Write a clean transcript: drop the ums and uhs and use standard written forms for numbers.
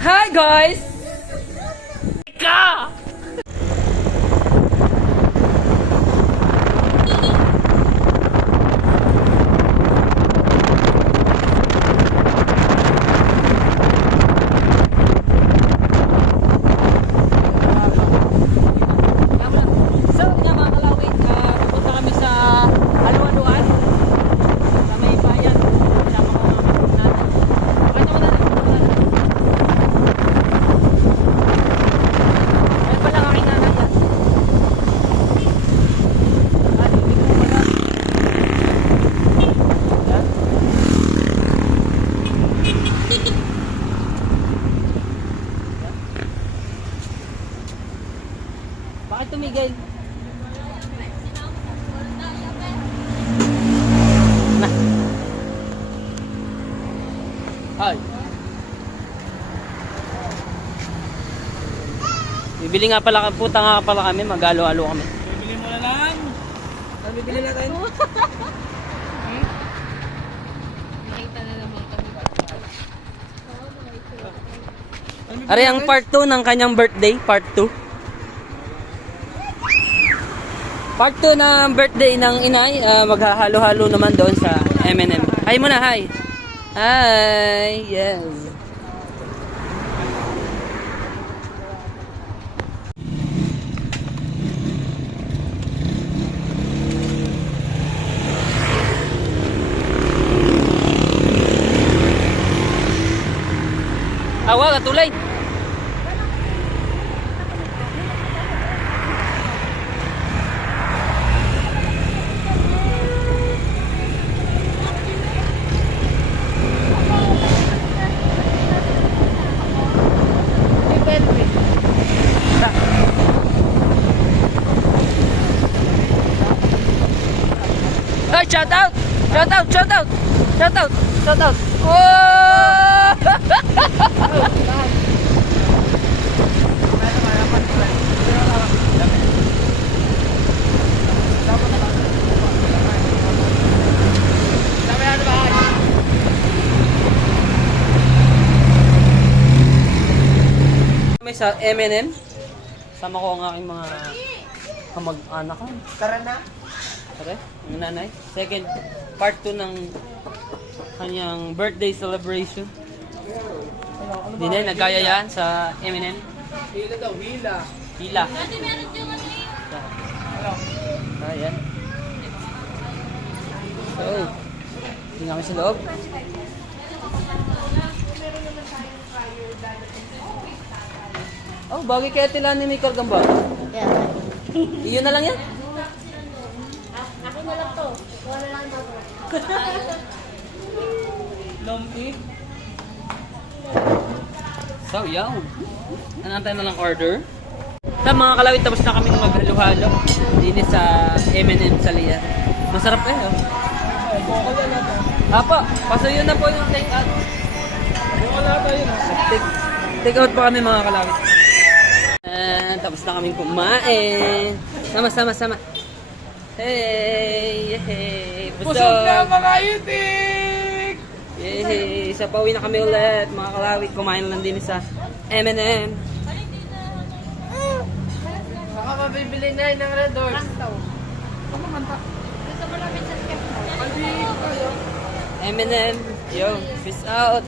Hi guys! Ka! Bakit tumigil? Na. Ay. Bibili nga pala, puta nga pala kami, mag-alo-alo kami. Bibili mo na lang. Ano bibili natin? Nakita na naman kami. Ari ang part 2 ng kanyang birthday, part 2. Part 2 ng birthday ng inay, maghahalo-halo naman doon sa M&M. Hi muna, hi! Hi! Yes! Awa, katulay! Hey, shout out! Shout out! Shout out! Shout out! Shout out! Whoa! May sa M&M. Sama ko ang aking mga kamag-anak. Tara na. Okay, yung nanay. Second, part 2 ng kanyang birthday celebration. Hindi na, nagkayayaan sa M&M. Hila daw, hila. Hila. Ayan. So, tingnan kami sa loob. Oh, bagay kaya tila ni Mikal Gamba. Iyon na lang yan? Akin na lang to. Wala lang ako. Lumpy. So, yaw. Nanantay na lang order. Sa mga kalawit, tapos na kami maghalo-halo. Dini sa M&M sa Lian. Masarap eh. Oh. Apa, pasuyo na po yung take-out. Wala tayo na. Take-out pa kami mga kalawit. Tapos na kaming kumain. Sama. Hey! Busog na mga itik! Yay! Sa pauwi na kami ulit, mga kalawit. Kumain lang din sa M&M. Baka mabibili na yun ng Red Doors. Gusto mo namin sa skip. M&M. Yo, peace out.